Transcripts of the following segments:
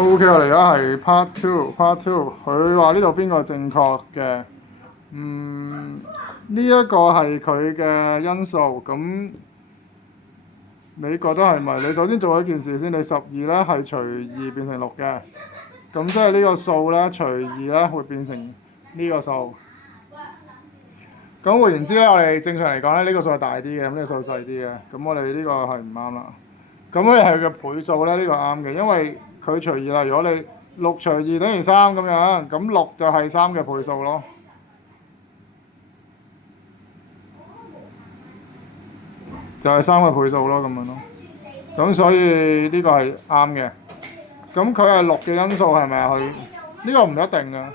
OK，我哋而家係 Part Two，Part Two。佢話呢度邊個正確嘅？呢一個係佢嘅因素。咁你覺得係咪？你首先做一件事先，你12咧係除2變成6嘅。咁即係呢個數咧除2咧會變成呢個數。咁換言之咧，我哋正常嚟講咧，呢個數係大啲嘅，咁呢個數細啲嘅。咁我哋呢個係唔啱啦。咁佢係佢嘅倍數咧，呢個啱嘅，因為佢除2啦。如果你6除2等於3咁樣，咁6就係3嘅倍數咯。就係3嘅倍數咯，咁樣咯。咁所以呢個係啱嘅。咁佢係6嘅因素係咪啊？佢呢個唔一定㗎。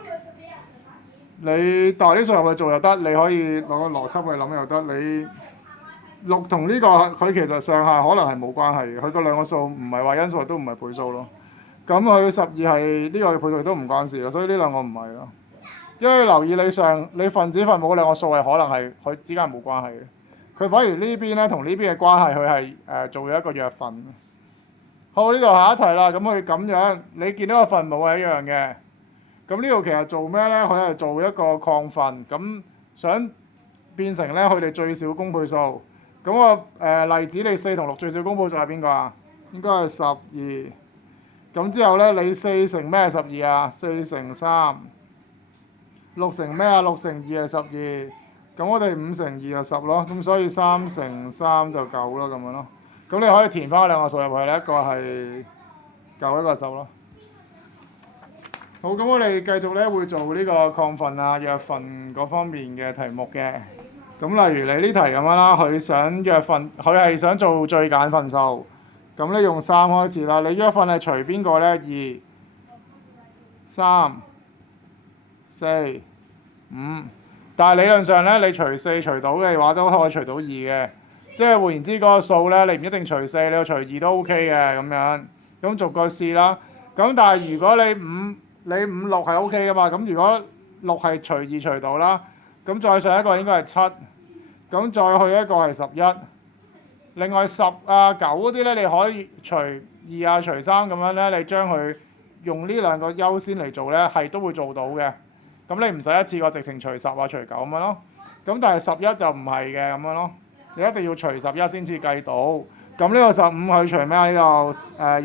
你代啲數入去做又得，你可以攞個邏輯去諗又得。你6同呢個佢其實上下可能係冇關係嘅，佢個兩個數唔係話因數都唔係倍數咯。咁佢12係呢個倍數都唔關事咯，所以呢兩個唔係咯。因為留意你分子分母嗰兩個數係可能係佢之間冇關係嘅。佢反而呢邊咧同呢邊嘅關係，佢係做咗一個約分。好，呢度下一題啦。咁佢咁樣，你見到個分母係一樣嘅。咁呢度其實做咩咧？佢係做一個擴分，咁想變成咧佢哋最小公倍數。咁例子你4同6最小公倍數係邊個啊？應該係12。咁之後咧，你4乘咩係12啊？4乘3。6乘咩啊？6乘2係12。咁我哋5乘2就10咯。咁所以3乘3就9咯，咁樣咯。咁你可以填翻兩個數入去，一個係9，一個係10咯。好，咁我哋繼續咧會做呢個擴分啊、約分嗰方面嘅題目嘅。咁例如你呢題咁樣啦，佢想約分，佢係想做最簡分數。咁你用3開始啦。你約分係除邊個咧？2、3、4、5。但係理論上咧，你除4除到嘅話都可以除到2嘅。即係換言之，嗰個數咧，你唔一定除4，你除2都 OK 嘅咁樣。咁逐個試啦。咁但係如果你5、6係 OK 噶嘛？咁如果6係除2除到啦，咁再上一個應該係7，咁再去一個係11。另外10啊9嗰啲咧，你可以除2啊除3咁樣咧，你將佢用呢兩個優先嚟做咧，係都會做到嘅。咁你唔使一次過直情除10啊除9咁樣咯。咁但係11就唔係嘅咁樣咯，你一定要除11先至計到。咁呢個15佢除咩啊？呢度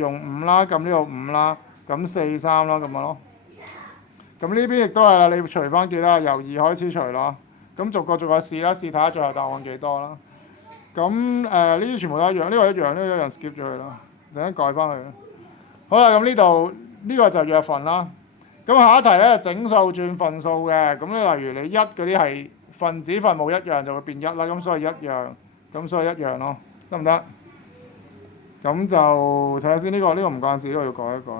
用5啦，咁呢度5啦，咁4、3啦咁樣咯。咁呢邊亦都係啦，你除翻幾多？由2開始除咯。咁逐個試啦，試睇下最後答案幾多啦。咁呢啲全部都一樣，呢個一樣，呢個一樣 skip 咗佢啦，陣間改翻佢。好啦，咁呢度呢個就約分啦。咁下一題咧，整數轉分數嘅。咁你例如你1嗰啲係分子分母一樣就會變1啦，咁所以一樣，咁所以一樣咯，得唔得？咁就睇下先，呢個唔關事，呢個要改一改。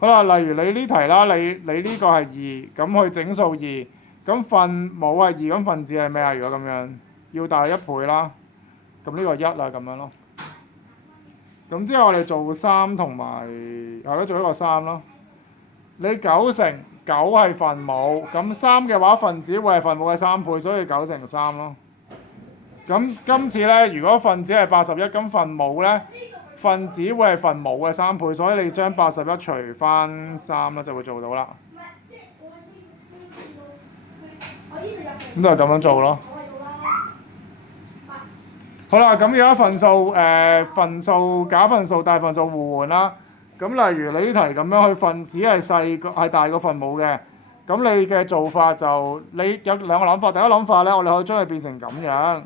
好啦，例如你呢題啦，你呢個係2，咁去整數2，咁分母係2，咁分子係咩啊？如果咁樣，要大1倍啦。咁呢個1啦，咁樣咯。咁之後我哋做3同埋係咯，做一個3咯。你9乘9係分母，咁3嘅話分子會係分母嘅3倍，所以9乘3咯。咁今次咧，如果分子係81，咁分母咧，分子會係分母嘅3倍，所以你將81除翻3咧就會做到啦。咁就係咁樣做咯。好啦，咁而家分數假分數大分數互換啦。咁例如你呢題咁樣，佢分子係大過分母嘅，咁你嘅做法就你有兩個諗法。第一個諗法咧，我哋可以將佢變成咁樣。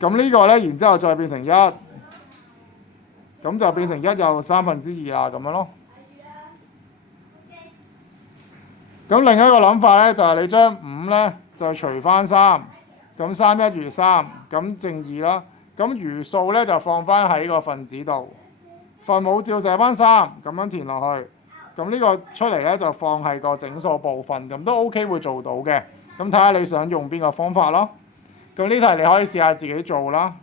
咁呢個咧，然之後再變成1，咁就變成1又2/3啦，咁樣咯。咁另一個諗法咧，就係你將5咧就除翻3，咁3餘3，咁剩2啦。咁餘數咧就放翻喺個分子度，分母照寫翻3，咁樣填落去。咁呢個出嚟咧就放喺個整數部分，咁都 OK 會做到嘅。咁睇下你想用邊個方法咯。咁呢題你可以試下自己做啦。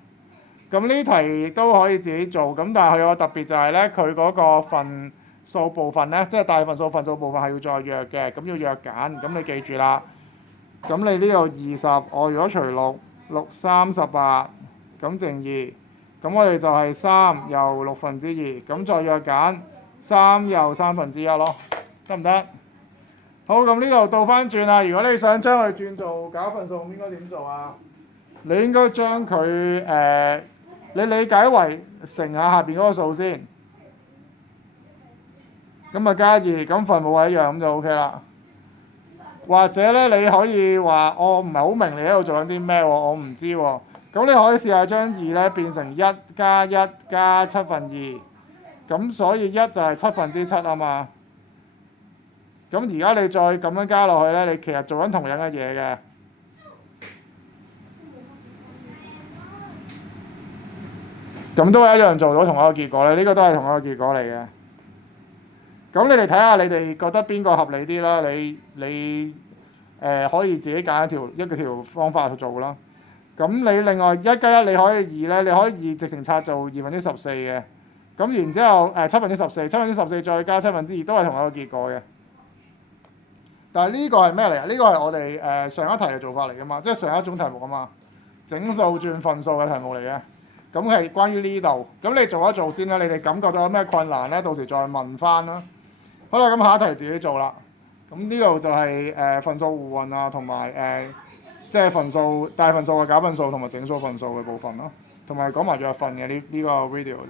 咁呢題亦都可以自己做，咁但係佢有個特別就係咧，佢嗰個分數部分咧，即係大分數分數部分係要再約嘅，咁要約簡。咁你記住啦。咁你呢度20，我如果除6，6×3=18，咁剩2，咁我哋就係3又2/6，咁再約揀3又1/3咯，得唔得？好，咁呢度倒翻轉啦。如果你想將佢轉做搞份數，應該點做啊？你應該將佢你理解為乘下下邊嗰個數先，咁啊加2，咁分母係一樣，咁就 OK 啦。或者咧，你可以話我唔係好明你喺度做緊啲咩喎，我唔知喎。咁你可以試下將2咧變成1加1加2/7，咁所以1就係7/7啊嘛。咁而家你再咁樣加落去咧，你其實做緊同樣嘅嘢嘅。咁都係一樣做到同一個結果咧，呢個都係同一個結果嚟嘅。咁你哋睇下，你哋覺得邊個合理啲啦？你可以自己揀一條方法去做啦。咁你另外1加1你可以2咧，你可以2直情拆做14嘅。咁然之後7/14再加2/7都係同一個結果嘅。但係呢個係咩嚟啊？呢個係我哋上一題嘅做法嚟噶嘛，即係上一種題目啊嘛，整數轉份數嘅題目嚟嘅。咁係關於呢度，咁你做一做先啦。你哋感覺到有咩困難咧？到時再問翻啦。好啦，咁下一題自己做啦。咁呢度就係份數互換啊，同埋即係大份數嘅搞份數同埋整數份數嘅部分咯，同埋講埋約份嘅呢個 video 就。